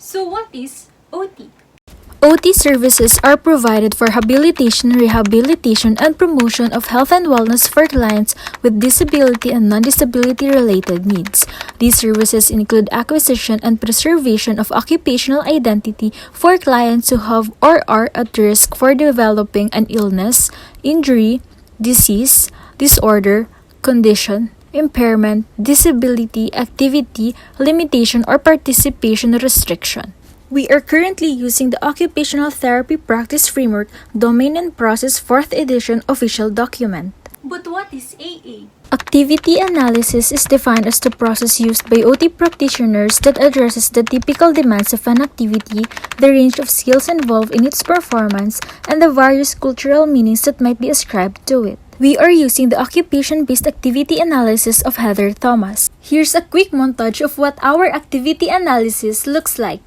So what is OT? OT services are provided for habilitation, rehabilitation, and promotion of health and wellness for clients with disability and non-disability related needs. These services include acquisition and preservation of occupational identity for clients who have or are at risk for developing an illness, injury, disease, disorder, condition, impairment, disability, activity, limitation, or participation restriction. We are currently using the Occupational Therapy Practice Framework Domain and Process 4th edition official document. But what is AA? Activity analysis is defined as the process used by OT practitioners that addresses the typical demands of an activity, the range of skills involved in its performance, and the various cultural meanings that might be ascribed to it. We are using the occupation-based activity analysis of Heather Thomas. Here's a quick montage of what our activity analysis looks like.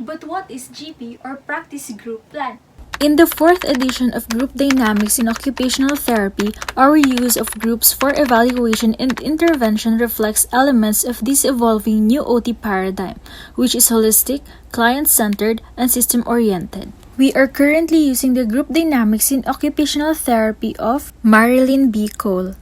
But what is GP or Practice Group Plan? In the 4th edition of Group Dynamics in Occupational Therapy, our use of groups for evaluation and intervention reflects elements of this evolving new OT paradigm, which is holistic, client-centered, and system-oriented. We are currently using the Group Dynamics in Occupational Therapy of Marilyn B. Cole.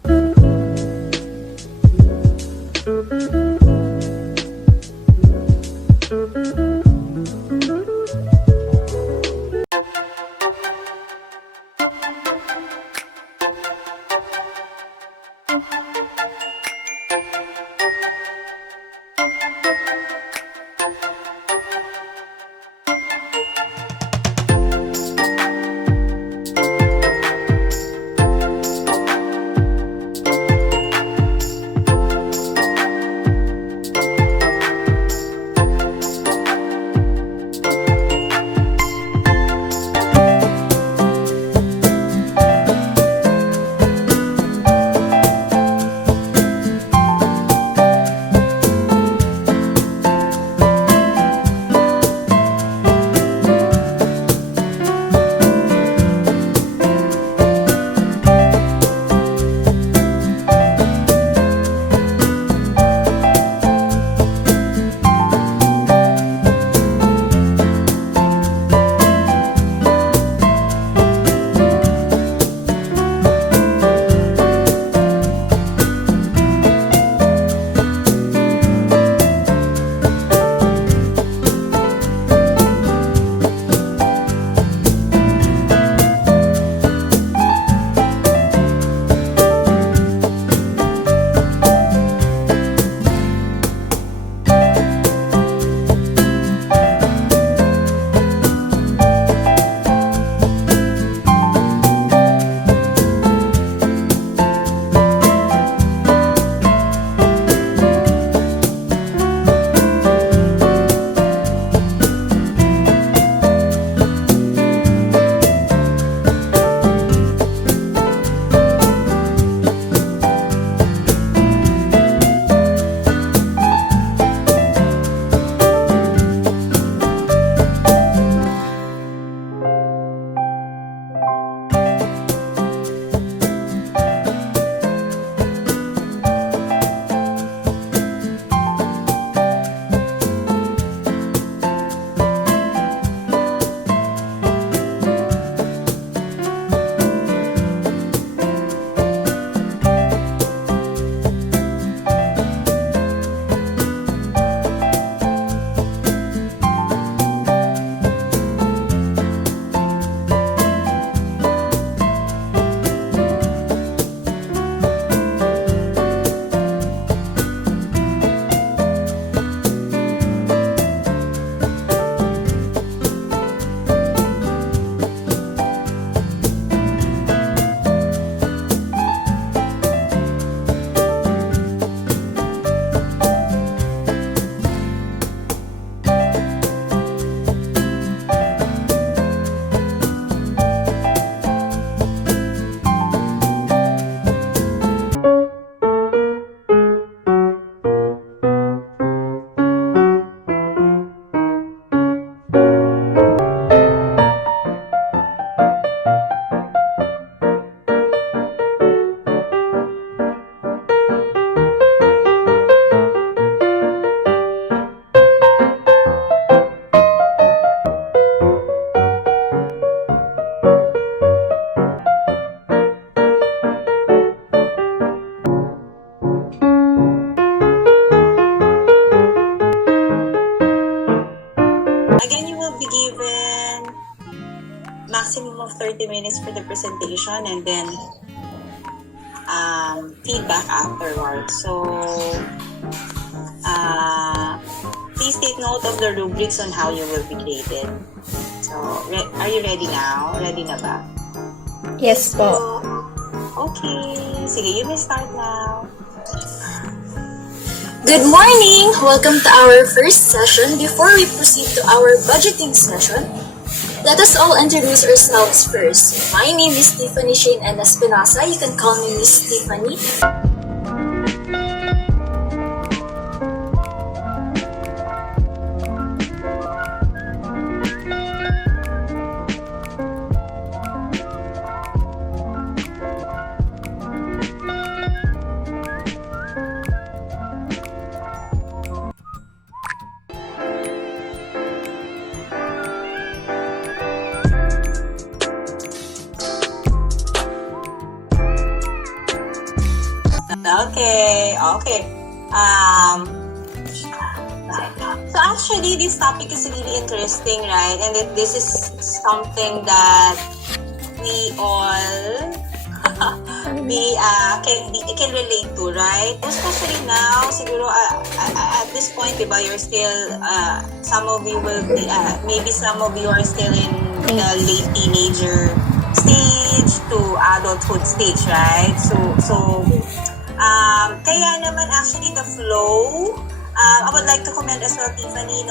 30 minutes for the presentation and then feedback afterwards. So, please take note of the rubrics on how you will be graded. So, are you ready now? Ready na ba? Yes po. Okay. Sige, you may start now. Good morning! Welcome to our first session. Before we proceed to our budgeting session, let us all introduce ourselves first. My name is Tiffany Shane and Espinosa. You can call me Miss Tiffany. Okay. So actually, this topic is really interesting, right? And this is something that we all can relate to, right? Especially now, siguro at this point, diba, you're still some of you will be, maybe some of you are still in the late teenager stage to adulthood stage, right? So kaya naman actually the flow, I would like to commend as well Tiffany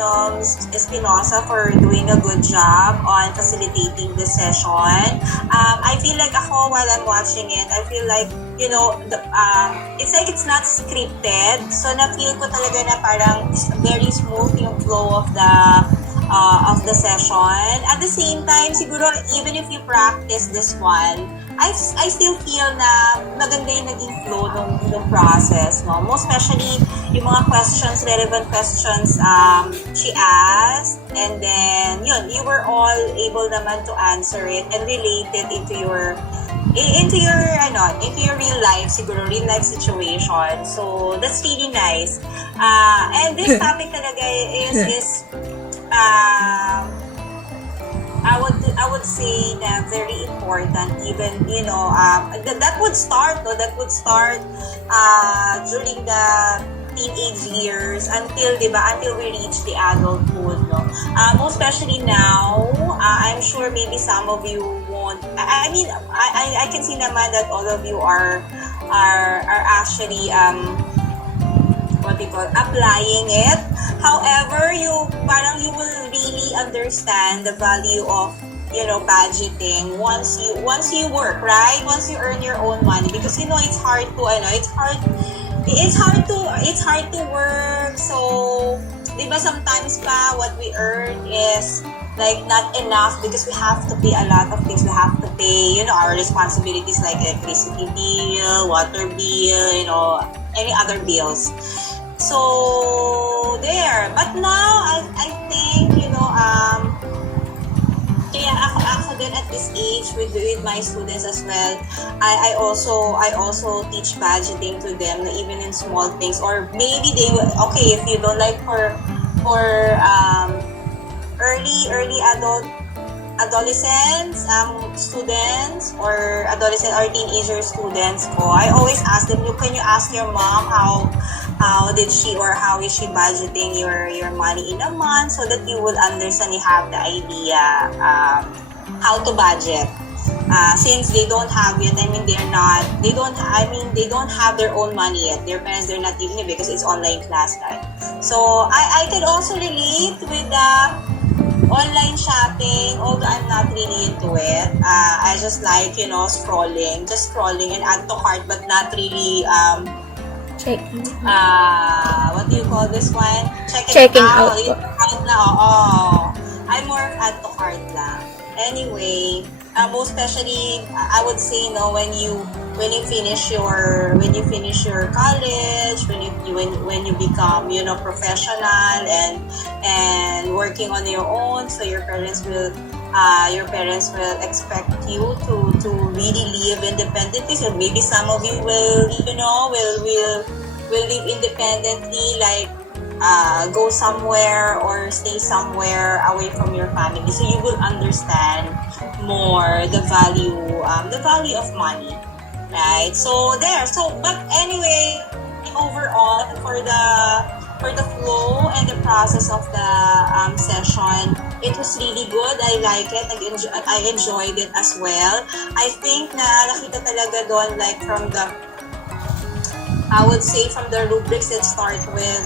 Espinosa for doing a good job on facilitating this session. I feel like ako while I'm watching it, I feel like, it's like it's not scripted. So na-feel ko talaga na parang very smooth yung flow of the session. At the same time, siguro even if you practice this one, I still feel na maganda yung naging flow ng process, no? Most especially yung mga questions, relevant questions she asked, and then you were all able naman to answer it and relate it into your real life, siguro real life situation. So that's really nice. And this topic talaga is I would say that very important, even that would start during the teenage years until we reach the adulthood, no? Most especially now, I'm sure maybe some of you won't. I can see naman that all of you are actually applying it. However, you will really understand the value of budgeting once you work, right? Once you earn your own money, because it's hard to work. So sometimes pa what we earn is like not enough because we have to pay a lot of things. We have to pay our responsibilities like electricity bill, water bill, any other bills. So there. But now I think kaya ako din at this age with my students as well, I also teach budgeting to them, even in small things, or maybe they will, okay, if you don't like for early adolescents, students, or adolescent or teenager students ko, I always ask them, can you ask your mom how did she or how is she budgeting your money in a month, so that you will understand, you have the idea how to budget. Since they don't have it, they don't have their own money yet. Their parents, they're not giving it because it's online class, right? So I could also relate with the online shopping, although I'm not really into it. I just like, scrolling and add to cart, but not really, what do you call this one? Checking out. I'm more of add to cart lang. Anyway, most especially, I would say, when you finish your college, when you become professional and working on your own, so your parents will expect you to really live independently. So maybe some of you will live independently, like go somewhere or stay somewhere away from your family. So you will understand more the value of money, right? So there. So but anyway, overall for the flow and the process of the session, it was really good. I like it. I enjoyed it as well. I think na nakita talaga doon, like from the, I would say from the rubrics that start with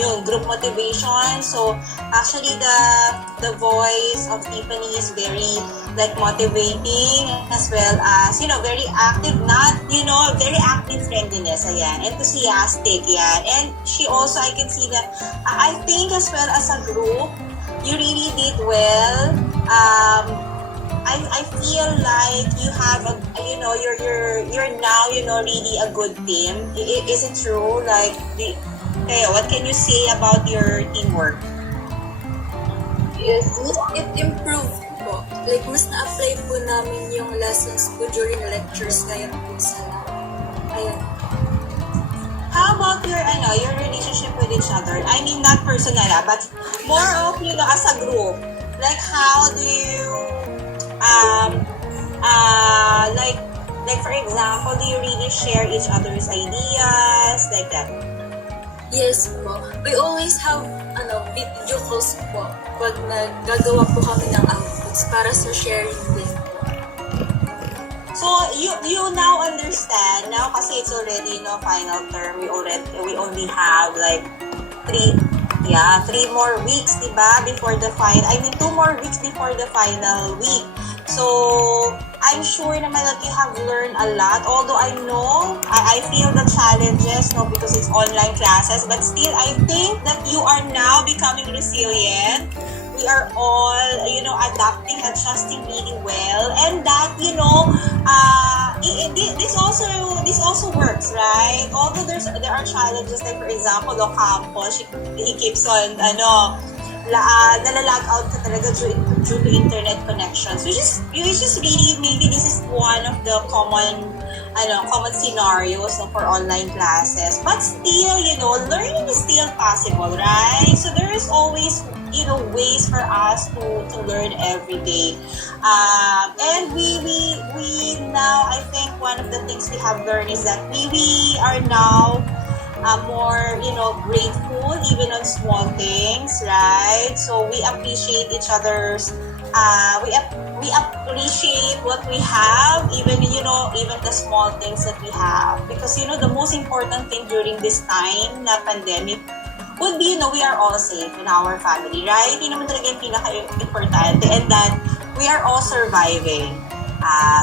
yung group motivation. So actually the voice of Tiffany is very like motivating, as well as, you know, very active, not, you know, very active friendliness, ayan, enthusiastic, yan. And she also, I can see that, I think as well as a group, you really did well. I feel like you have a, you know, you're now, you know, really a good team. Is it true? Like, okay, what can you say about your teamwork? Yes, it improved po. Like, mas na-apply po namin yung lessons po during lectures ngayon po sa lab. Ayun. How about your relationship with each other? I mean, not personal, but more of, you know, as a group. Like, how do you, like for example, do you really share each other's ideas, like that? Yes po. We always have video calls po pag naggagawa po kami ng outputs para sa sharing din po. So you now understand now, kasi it's already, you know, final term. We only have like 3 more weeks, diba, before the final. I mean, 2 more weeks before the final week. So I'm sure naman that you have learned a lot. Although I know, I feel the challenges, no, because it's online classes, but still I think that you are now becoming resilient. We are all, you know, adapting, adjusting really well, and that, you know, this also works, right? Although there are challenges, like for example, Occupational, he keeps on nalalag out ka talaga due to internet connections, which is really, maybe this is one of the common scenarios, no, for online classes. But still, you know, learning is still possible, right? So there is always, you know, ways for us to learn every day. And we now, I think one of the things we have learned is that we are now more, you know, grateful even on small things, right? So we appreciate each other's, we appreciate what we have, even, you know, even the small things that we have, because, you know, the most important thing during this time na pandemic would be, you know, we are all safe in our family, right? Yun naman talaga yung pinaka-importante, and that we are all surviving. I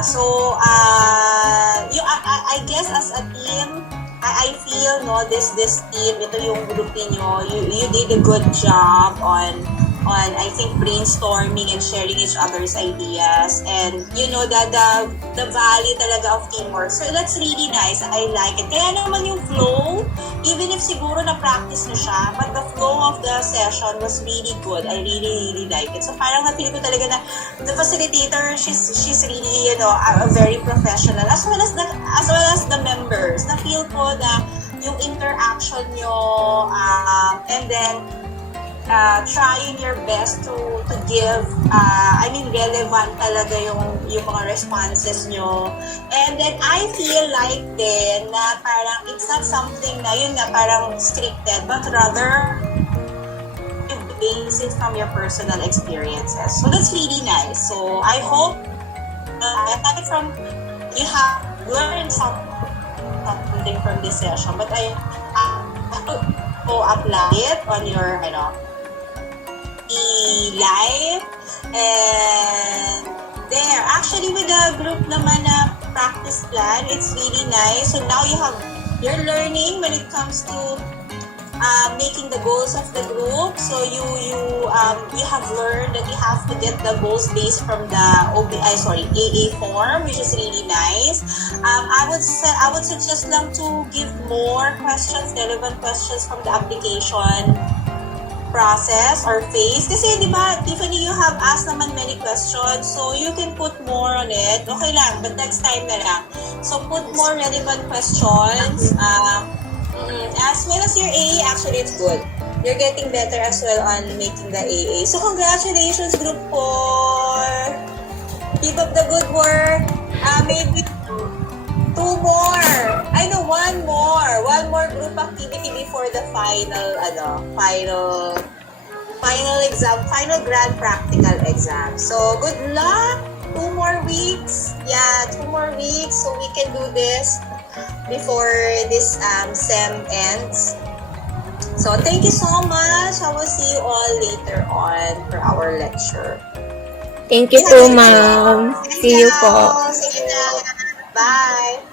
guess as a team, I feel, no, this team, ito yung group niyo, you did a good job on I think brainstorming and sharing each other's ideas, and you know the value talaga of teamwork. So that's really nice. I like it. Kaya naman yung flow, even if siguro na practice na siya, but the flow of the session was really good. I really like it. So parang na-feel ko talaga na the facilitator, she's really, you know, a very professional, as well as the members. Na-feel ko na yung interaction nyo, and then trying your best to give relevant talaga yung mga responses nyo. And then I feel like then na parang it's not something na yun na parang scripted, but rather you base it from your personal experiences. So that's really nice. So I hope aside from you have learned something from this session, but I go apply it on your life. And there, actually with the group naman na practice plan, it's really nice. So now you're learning when it comes to making the goals of the group. So you have learned that you have to get the goals based from the AA form, which is really nice. I would suggest lang to give more questions, relevant questions from the application process or phase. Kasi di ba, Tiffany, you have asked naman many questions, so you can put more on it. Okay lang, but next time na lang. So put more relevant questions. As well as your AA, actually it's good. You're getting better as well on making the AA. So congratulations, Group 4! Keep up the good work. Maybe two more. I know, one more. One more group activity before the final exam, final grand practical exam. So, good luck. 2 more weeks. Yeah, 2 more weeks so we can do this before this SEM ends. So, thank you so much. I will see you all later on for our lecture. Thank you po, ma'am. See you po. See you now. Bye.